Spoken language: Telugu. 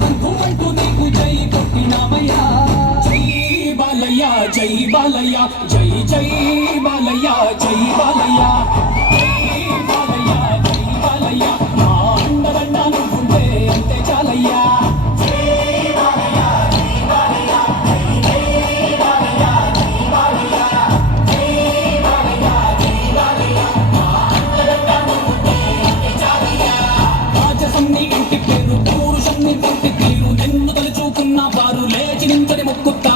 బంధువైతూ నీకు జై కొట్టినామయ్యా జై బాలయ్య జై బాలయ్య జై జై బాలయ్య జై బాలయ్య. వారు లేచి నించని మొక్కుతారు